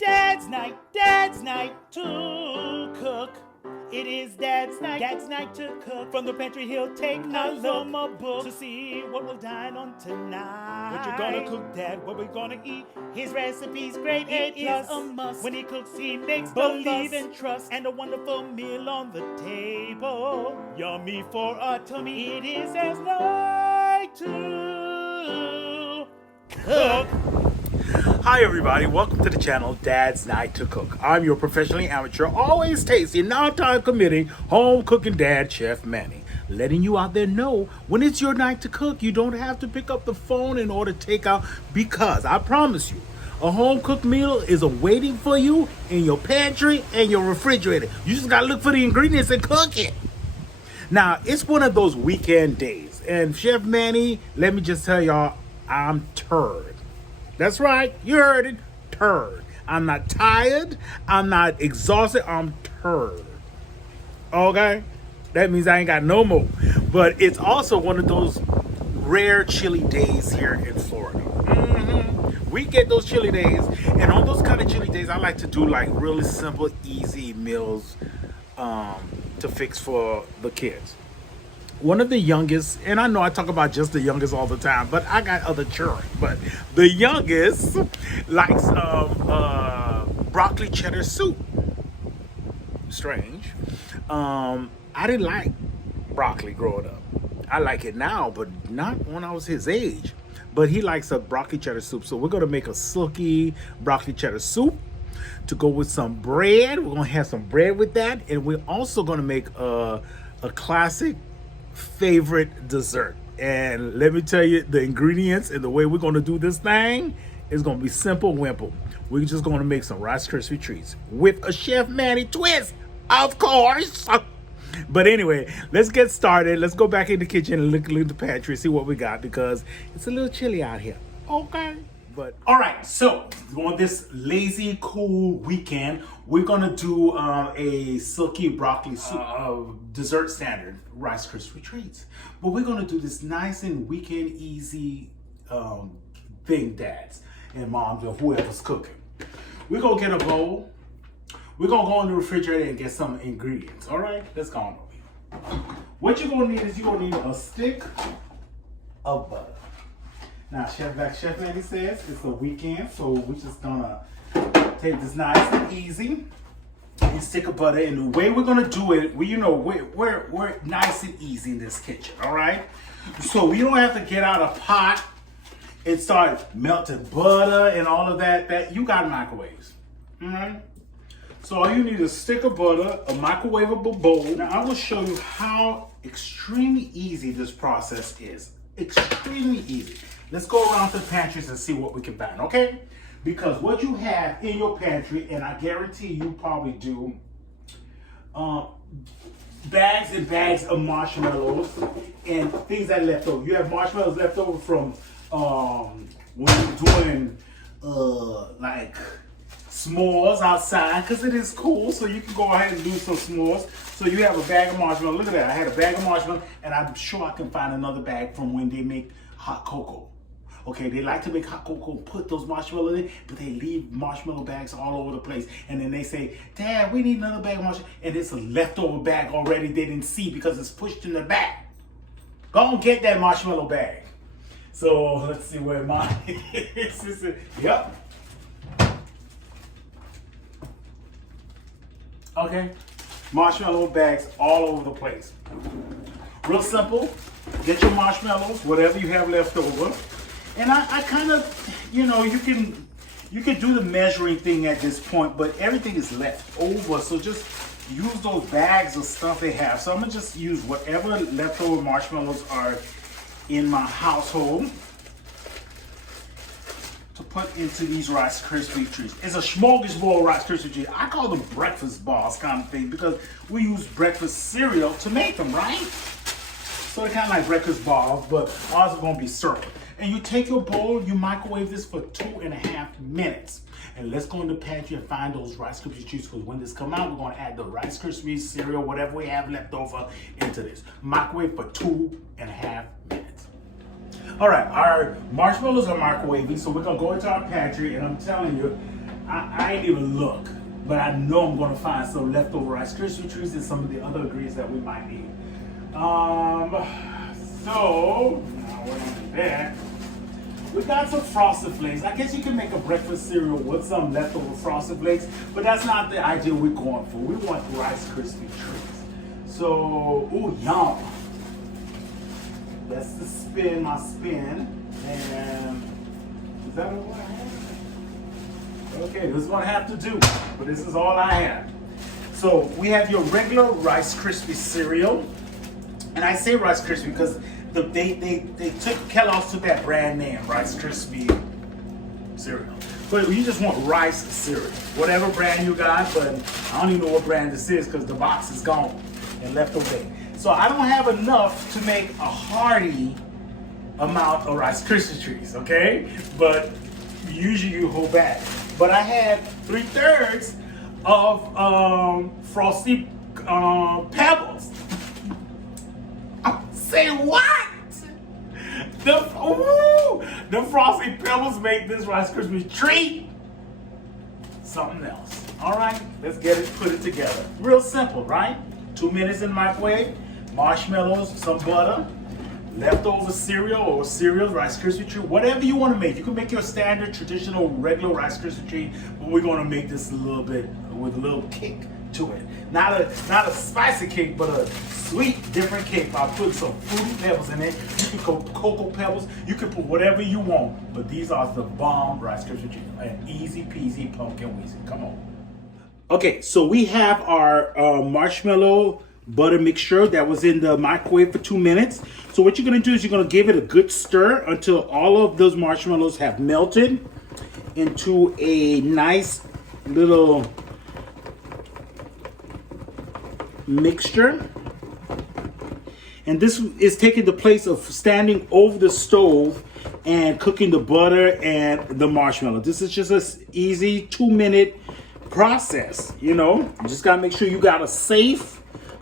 Dad's night to cook. It is Dad's night to cook. From the pantry he'll take a look my book to see what we'll dine on tonight. What you gonna cook, Dad? What we gonna eat? His recipe's great, it is a must. When he cooks, he makes believe and trust, and a wonderful meal on the table. Yummy for our tummy. It is Dad's night to cook. Hi everybody, welcome to the channel Dad's Night to Cook. I'm your professionally amateur, always tasty, non-time committing, home cooking dad, Chef Manny. Letting you out there know when it's your night to cook, you don't have to pick up the phone in order to take out, because I promise you, a home cooked meal is awaiting for you in your pantry and your refrigerator. You just gotta look for the ingredients and cook it. Now, it's one of those weekend days, and Chef Manny, let me just tell y'all, I'm turd. That's right, you heard it, turd. I'm not tired, I'm not exhausted, I'm turd. Okay? That means I ain't got no more. But it's also one of those rare chilly days here in Florida. We get those chilly days, and on those kind of chilly days, I like to do like really simple, easy meals to fix for the kids. One of the youngest, and I know I talk about just the youngest all the time, but I got other children. But the youngest likes broccoli cheddar soup. Strange. I didn't like broccoli growing up. I like it now, but not when I was his age. But he likes a broccoli cheddar soup, so we're gonna make a silky broccoli cheddar soup to go with some bread. We're gonna have some bread with that, and we're also gonna make a classic favorite dessert. And let me tell you, the ingredients and the way we're going to do this thing is going to be simple wimple. We're just going to make some Rice Krispie treats with a Chef Manny twist, of course. But anyway, let's get started. Let's go back in the kitchen and look in the pantry, see what we got, because it's a little chilly out here. Okay. But all right, so on this lazy, cool weekend, we're gonna do a silky broccoli soup, dessert standard Rice Krispie treats. But we're gonna do this nice and weekend easy thing, dads and moms or whoever's cooking. We're gonna get a bowl. We're gonna go in the refrigerator and get some ingredients. All right, let's go on over here. What you're gonna need is you're gonna need a stick of butter. Now, Chef Manny says it's a weekend, so we're just gonna take this nice and easy and stick of butter. And the way we're gonna do it, we're nice and easy in this kitchen, all right? So we don't have to get out a pot and start melting butter and all of that. That you got microwaves, all right? So all you need is a stick of butter, a microwavable bowl. Now I will show you how extremely easy this process is. Extremely easy. Let's go around to the pantries and see what we can find, okay? Because what you have in your pantry, and I guarantee you probably do, bags and bags of marshmallows and things that are left over. You have marshmallows left over from when you're doing like s'mores outside, because it is cool, so you can go ahead and do some s'mores. So you have a bag of marshmallows. Look at that. I had a bag of marshmallows, and I'm sure I can find another bag from when they make hot cocoa. Okay, they like to make hot cocoa, put those marshmallows in, but they leave marshmallow bags all over the place. And then they say, Dad, we need another bag of marshmallows. And it's a leftover bag already they didn't see because it's pushed in the back. Go and get that marshmallow bag. So let's see where mine is. Yep. Okay, marshmallow bags all over the place. Real simple. Get your marshmallows, whatever you have left over. And I kind of, you can do the measuring thing at this point, but everything is left over. So just use those bags of stuff they have. So I'm gonna just use whatever leftover marshmallows are in my household to put into these Rice Krispie treats. It's a smorgasbord Rice Krispie treat. I call them breakfast bars kind of thing because we use breakfast cereal to make them, right? So they're kind of like breakfast bars, but ours are gonna be syrup. And you take your bowl, you microwave this for 2.5 minutes. And let's go in the pantry and find those Rice Krispie treats, because when this come out, we're gonna add the Rice Krispies cereal, whatever we have left over, into this. Microwave for 2.5 minutes. All right, our marshmallows are microwaving, so we're gonna go into our pantry, and I'm telling you, I ain't even look, but I know I'm gonna find some leftover Rice Krispie treats and some of the other ingredients that we might need. So now we're on that. We got some Frosted Flakes. I guess you can make a breakfast cereal with some leftover Frosted Flakes, but that's not the idea we're going for. We want Rice Krispie treats. So, ooh, yum. That's the spin, my spin. And is that all I have? Okay, this is what I have to do, but this is all I have. So we have your regular Rice Krispie cereal. And I say Rice Krispie because Kellogg's took that brand name, Rice Krispie cereal. But you just want rice cereal, whatever brand you got, but I don't even know what brand this is because the box is gone and left away. So I don't have enough to make a hearty amount of Rice Krispie treats, okay? But usually you hold back. But I had 3/3 of Frosty Pebbles. Say what? The Frosty Pebbles make this Rice Krispie treat something else. All right, let's get it, put it together. Real simple, right? 2 minutes in the microwave, marshmallows, some butter, leftover cereal or cereal, Rice Krispie treat, whatever you want to make. You can make your standard, traditional, regular Rice Krispie treat, but we're going to make this a little bit with a little kick to it. Not a spicy cake, but a sweet, different cake by putting some fruity pebbles in it. You can put cocoa pebbles. You can put whatever you want. But these are the bomb Rice Krispie treats. An easy peasy pumpkin weezy. Come on. Okay, so we have our marshmallow butter mixture that was in the microwave for 2 minutes. So what you're going to do is you're going to give it a good stir until all of those marshmallows have melted into a nice little mixture. And this is taking the place of standing over the stove and cooking the butter and the marshmallow. This is just an easy 2-minute process. You know, you just gotta make sure you got a safe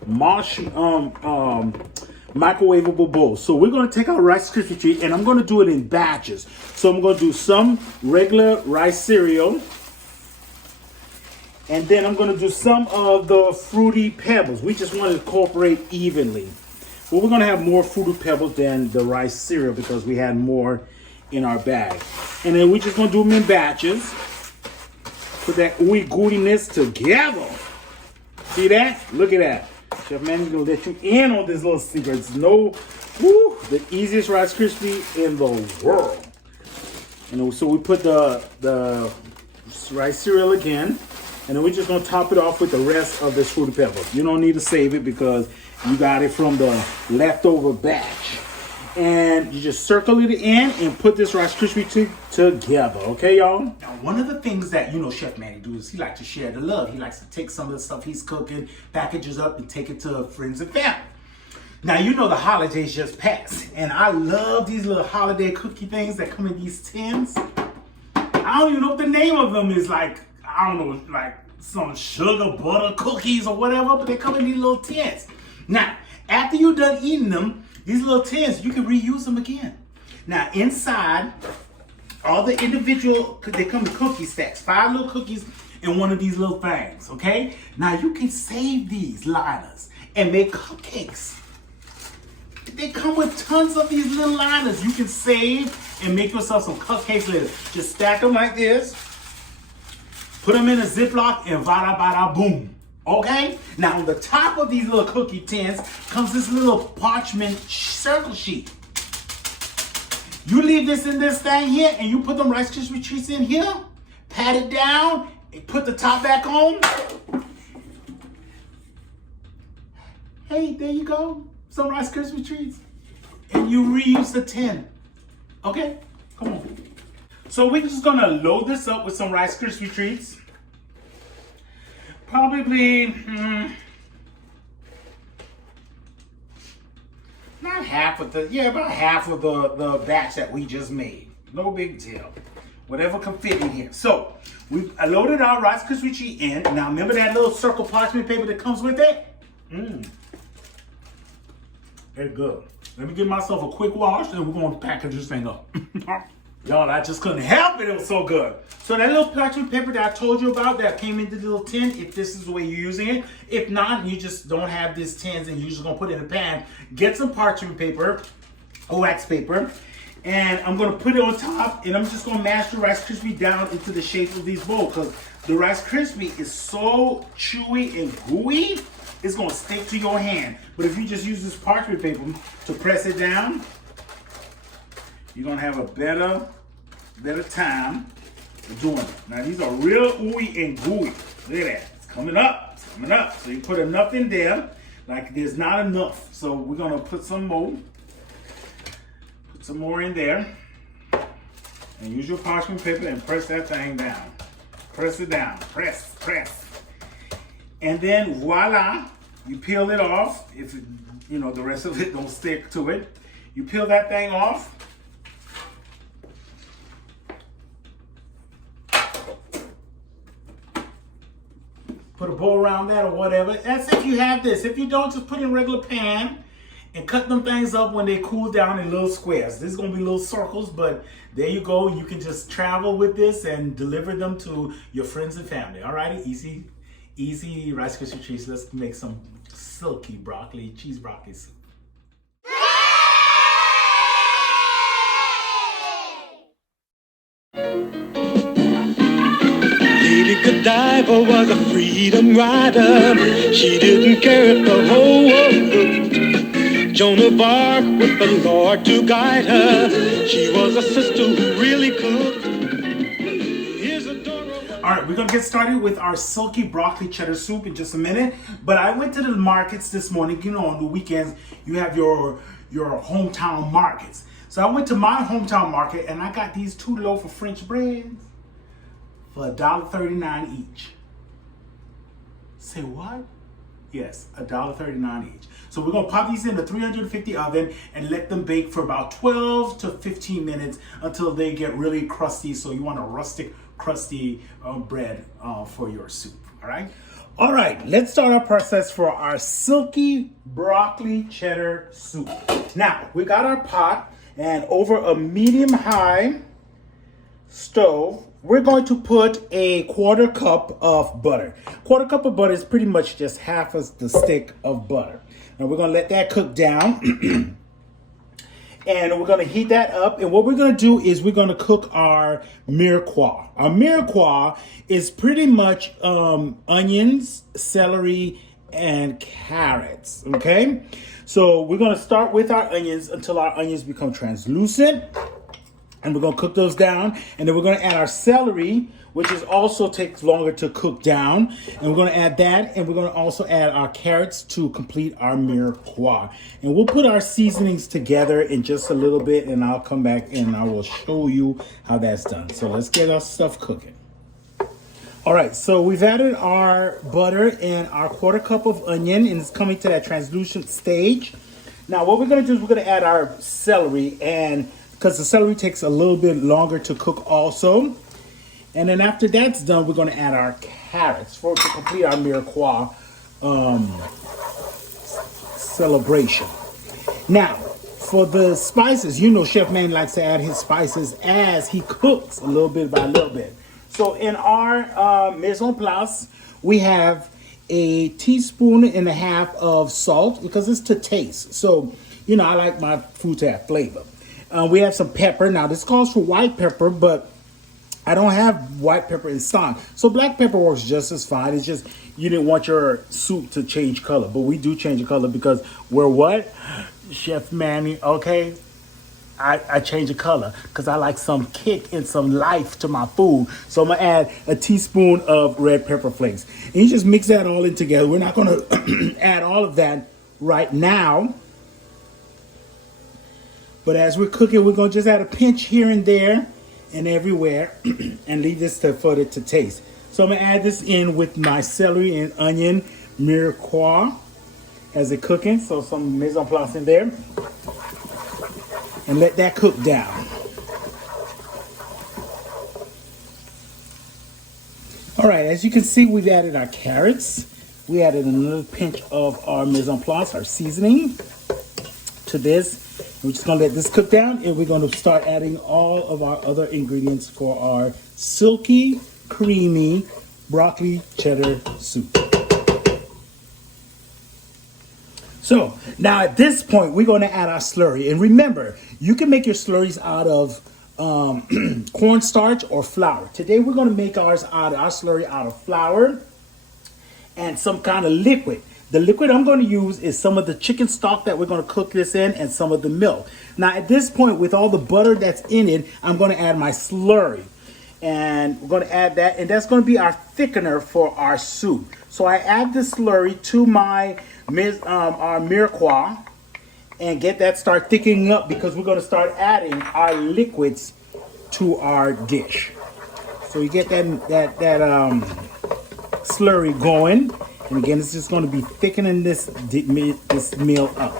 microwavable bowl. So we're gonna take our Rice Krispie treat and I'm gonna do it in batches. So I'm gonna do some regular rice cereal, and then I'm gonna do some of the Fruity Pebbles. We just want to incorporate evenly. But we're gonna have more Fruity Pebbles than the rice cereal because we had more in our bag. And then we're just gonna do them in batches. Put that ooey gooiness together. See that? Look at that. Chef Manny's gonna let you in on this little secret. It's the easiest Rice Krispie in the world. And so we put the rice cereal again. And then we're just gonna top it off with the rest of this Fruity Pebbles. You don't need to save it because you got it from the leftover batch. And you just circle it in and put this Rice Krispie together, okay, y'all? Now, one of the things that, Chef Manny does is he likes to share the love. He likes to take some of the stuff he's cooking, packages up, and take it to friends and family. Now, the holidays just passed, and I love these little holiday cookie things that come in these tins. I don't even know what the name of them is, like some sugar butter cookies or whatever, but they come in these little tins. Now, after you're done eating them, these little tins, you can reuse them again. Now, inside, all the individual, they come in cookie stacks, 5 little cookies in one of these little things, okay? Now, you can save these liners and make cupcakes. They come with tons of these little liners. You can save and make yourself some cupcakes later. Just stack them like this. Put them in a Ziploc and vada bada boom. Okay? Now on the top of these little cookie tins comes this little parchment circle sheet. You leave this in this thing here and you put them Rice Krispie treats in here, pat it down, and put the top back on. Hey, there you go. Some Rice Krispie treats. And you reuse the tin. Okay? Come on. So we're just gonna load this up with some Rice Krispie treats. Probably, not half of about half of the batch that we just made. No big deal. Whatever can fit in here. So, I loaded our Rice Krispie treat in. Now, remember that little circle parchment paper that comes with it? Very good. Let me give myself a quick wash and we're going to package this thing up. Y'all, I just couldn't help it. It was so good. So that little parchment paper that I told you about that came in the little tin, if this is the way you're using it. If not, you just don't have these tins and you're just gonna put it in a pan. Get some parchment paper, or wax paper, and I'm gonna put it on top, and I'm just gonna mash the Rice Krispie down into the shape of these bowls, because the Rice Krispie is so chewy and gooey, it's gonna stick to your hand. But if you just use this parchment paper to press it down, you're gonna have a better time doing it. Now these are real ooey and gooey. Look at that, it's coming up, it's coming up. So you put enough in there, like there's not enough. So we're gonna put some more. Put some more in there. And use your parchment paper and press that thing down. Press it down, press, press. And then voila, you peel it off. If it, you know, the rest of it don't stick to it. You peel that thing off. Put a bowl around that or whatever. That's if you have this. If you don't, just put it in a regular pan and cut them things up when they cool down in little squares. This is gonna be little circles, but there you go. You can just travel with this and deliver them to your friends and family. Alrighty, easy Rice Krispie treats. Let's make some silky broccoli, cheese broccoli soup. Lady Godiva was a freedom rider. She didn't care if the whole world looked. Joan of Arc with the Lord to guide her. She was a sister who really cooked. All right, we're gonna get started with our silky broccoli cheddar soup in just a minute. But I went to the markets this morning. You know, on the weekends you have your hometown markets. So I went to my hometown market and I got these 2 loaves of French bread for $1.39 each. Say what? Yes, $1.39 each. So we're gonna pop these in the 350 oven and let them bake for about 12 to 15 minutes until they get really crusty. So you want a rustic, crusty bread for your soup, all right? All right, let's start our process for our silky broccoli cheddar soup. Now, we got our pot, and over a medium-high stove, we're going to put a 1/4 cup of butter. 1/4 cup of butter is pretty much just half of the stick of butter. And we're gonna let that cook down. And we're gonna heat that up. And what we're gonna do is we're gonna cook our mirepoix. Our mirepoix is pretty much onions, celery, and carrots, okay? So we're gonna start with our onions until our onions become translucent. And we're gonna cook those down, and then we're gonna add our celery, which is also takes longer to cook down. And we're gonna add that, and we're gonna also add our carrots to complete our mirepoix. And we'll put our seasonings together in just a little bit, and I'll come back and I will show you how that's done. So let's get our stuff cooking. All right, so we've added our butter and our 1/4 cup of onion, and it's coming to that translucent stage. Now what we're gonna do is we're gonna add our celery, and because the celery takes a little bit longer to cook also. And then after that's done, we're gonna add our carrots to complete our mirepoix celebration. Now, for the spices, you know Chef Man likes to add his spices as he cooks, a little bit by little bit. So in our mise en place, we have a 1.5 teaspoons of salt, because it's to taste. So, you know, I like my food to have flavor. We have some pepper. Now, this calls for white pepper, but I don't have white pepper in stock. So black pepper works just as fine. It's just you didn't want your soup to change color. But we do change the color because we're what? Chef Manny, okay? I change the color because I like some kick and some life to my food. So I'm going to add a teaspoon of red pepper flakes. And you just mix that all in together. We're not going to add all of that right now. But as we're cooking, we're going to just add a pinch here and there and everywhere and leave this for it to taste. So I'm going to add this in with my celery and onion mirepoix as it's cooking. So some mise en place in there. And let that cook down. All right, as you can see, we've added our carrots. We added another pinch of our mise en place, our seasoning, to this. We're just gonna let this cook down, and we're gonna start adding all of our other ingredients for our silky, creamy broccoli cheddar soup. So now at this point, we're gonna add our slurry. And remember, you can make your slurries out of cornstarch or flour. Today we're gonna make our slurry out of flour and some kind of liquid. The liquid I'm going to use is some of the chicken stock that we're going to cook this in and some of the milk. Now at this point, with all the butter that's in it, I'm going to add my slurry. And we're going to add that, and that's going to be our thickener for our soup. So I add the slurry to my our mirepoix and get that start thickening up, because we're going to start adding our liquids to our dish. So you get that slurry going. And again, it's just going to be thickening this meal up.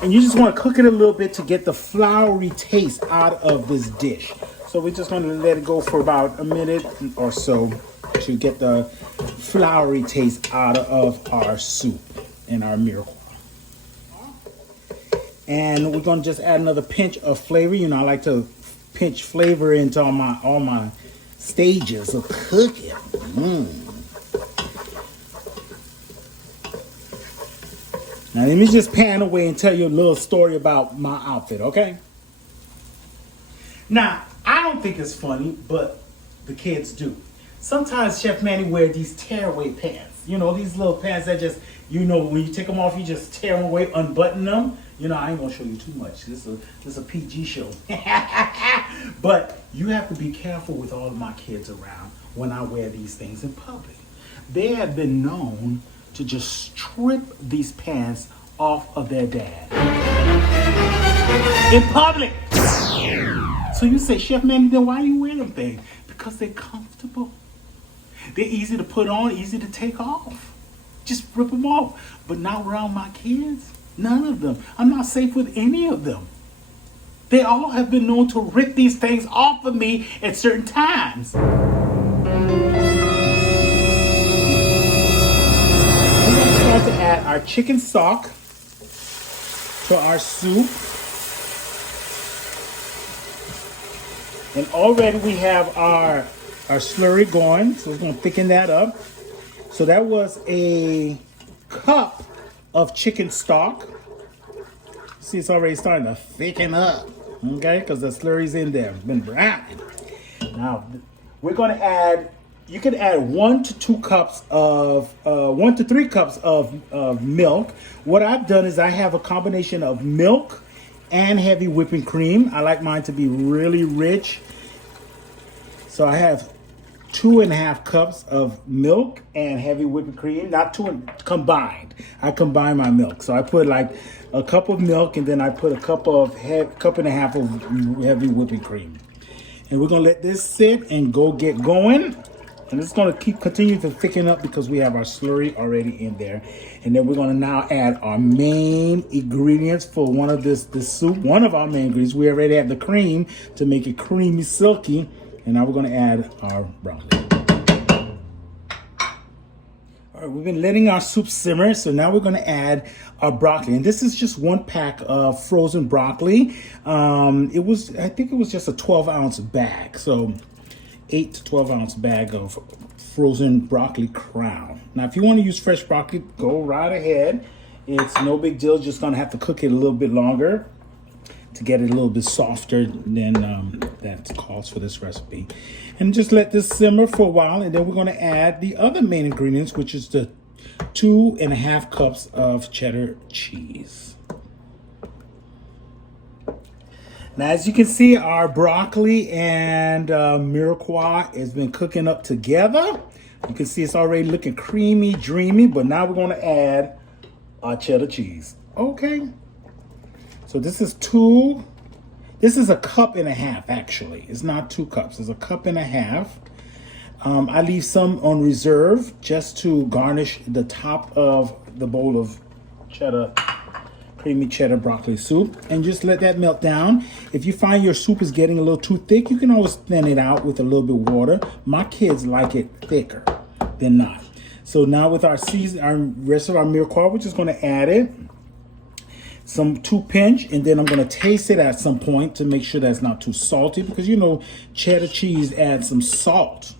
And you just want to cook it a little bit to get the floury taste out of this dish. So we're just going to let it go for about a minute or so to get the floury taste out of our soup and our mirepoix. And we're going to just add another pinch of flavor. You know, I like to pinch flavor into all my stages of cooking. Now let me just pan away and tell you a little story about my outfit, okay? Now, I don't think it's funny, but the kids do. Sometimes Chef Manny wear these tearaway pants. You know, these little pants that just, you know, when you take them off, you just tear them away, unbutton them. You know, I ain't gonna show you too much. This is a PG show. But you have to be careful with all of my kids around when I wear these things in public. They have been known to just strip these pants off of their dad in public. So you say, Chef Manny, then why you wear them things? Because they're comfortable. They're easy to put on, easy to take off. Just rip them off. But not around my kids. None of them. I'm not safe with any of them. They all have been known to rip these things off of me at certain times. To add our chicken stock to our soup, and already we have our slurry going, so we're going to thicken that up. So that was a cup of chicken stock. See, it's already starting to thicken up, okay, because the slurry's in there. It's been browning. Now we're going to add. You can add 1 to 3 cups of milk. What I've done is I have a combination of milk and heavy whipping cream. I like mine to be really rich. So I have 2.5 cups of milk and heavy whipping cream, not two combined. I combine my milk. So I put like a cup of milk, and then I put a cup and a half of heavy whipping cream. And we're gonna let this sit and get going. And it's going to continue to thicken up because we have our slurry already in there. And then we're going to now add our main ingredients for this soup. One of our main ingredients, we already have the cream to make it creamy, silky. And now we're going to add our broccoli. All right, we've been letting our soup simmer. So now we're going to add our broccoli. And this is just 1 pack of frozen broccoli. I think it was just a 12-ounce bag. So 8 to 12-ounce bag of frozen broccoli crown. Now, if you want to use fresh broccoli, go right ahead. It's no big deal. Just going to have to cook it a little bit longer to get it a little bit softer than that calls for this recipe. And just let this simmer for a while, and then we're going to add the other main ingredients, which is the 2.5 cups of cheddar cheese. Now, as you can see, our broccoli and mirepoix has been cooking up together. You can see it's already looking creamy, dreamy, but now we're going to add our cheddar cheese. Okay. So this is a cup and a half, actually. It's not 2 cups. It's a cup and a half. I leave some on reserve just to garnish the top of the bowl of creamy cheddar broccoli soup, and just let that melt down. If you find your soup is getting a little too thick, you can always thin it out with a little bit of water. My kids like it thicker than not. So now with our rest of our mirepoix, we're just going to add it. some 2 pinch, and then I'm going to taste it at some point to make sure that's not too salty, because you know cheddar cheese adds some salt.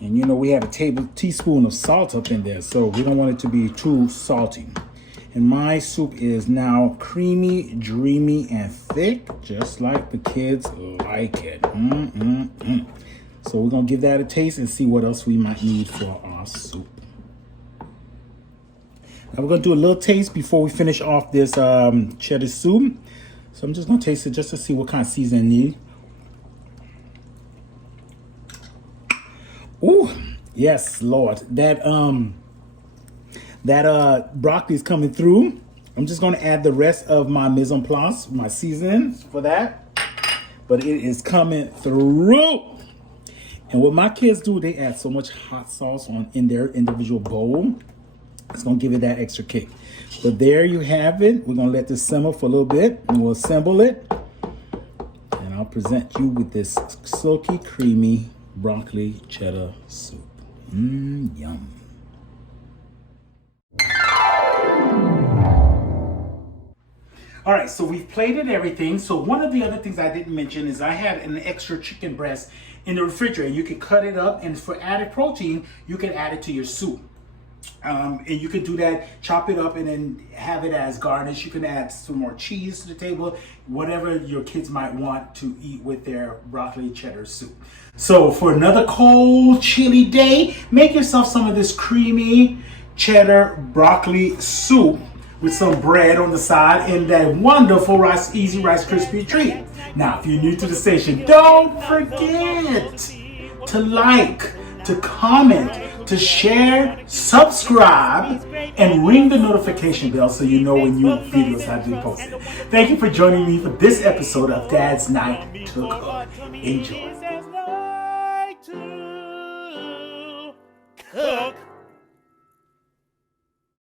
And you know we have a teaspoon of salt up in there, so we don't want it to be too salty. And my soup is now creamy, dreamy, and thick, just like the kids like it. So we're going to give that a taste and see what else we might need for our soup. Now we're going to do a little taste before we finish off this cheddar soup. So I'm just going to taste it just to see what kind of seasoning I need. Ooh, yes, Lord. That broccoli is coming through. I'm just going to add the rest of my mise en place, my seasonings for that. But it is coming through. And what my kids do, they add so much hot sauce in their individual bowl. It's going to give it that extra kick. But there you have it. We're going to let this simmer for a little bit, and we'll assemble it. And I'll present you with this silky, creamy broccoli cheddar soup. Yum. All right, so we've plated everything. So one of the other things I didn't mention is I had an extra chicken breast in the refrigerator. You can cut it up, and for added protein, you can add it to your soup. And you can do that, chop it up, and then have it as garnish. You can add some more cheese to the table, whatever your kids might want to eat with their broccoli cheddar soup. So for another cold, chilly day, make yourself some of this creamy cheddar broccoli soup with some bread on the side and that wonderful Easy Rice Krispie treat. Now, if you're new to the station, don't forget to like, to comment, to share, subscribe, and ring the notification bell so you know when new videos have been posted. Thank you for joining me for this episode of Dad's Night to Cook. Enjoy.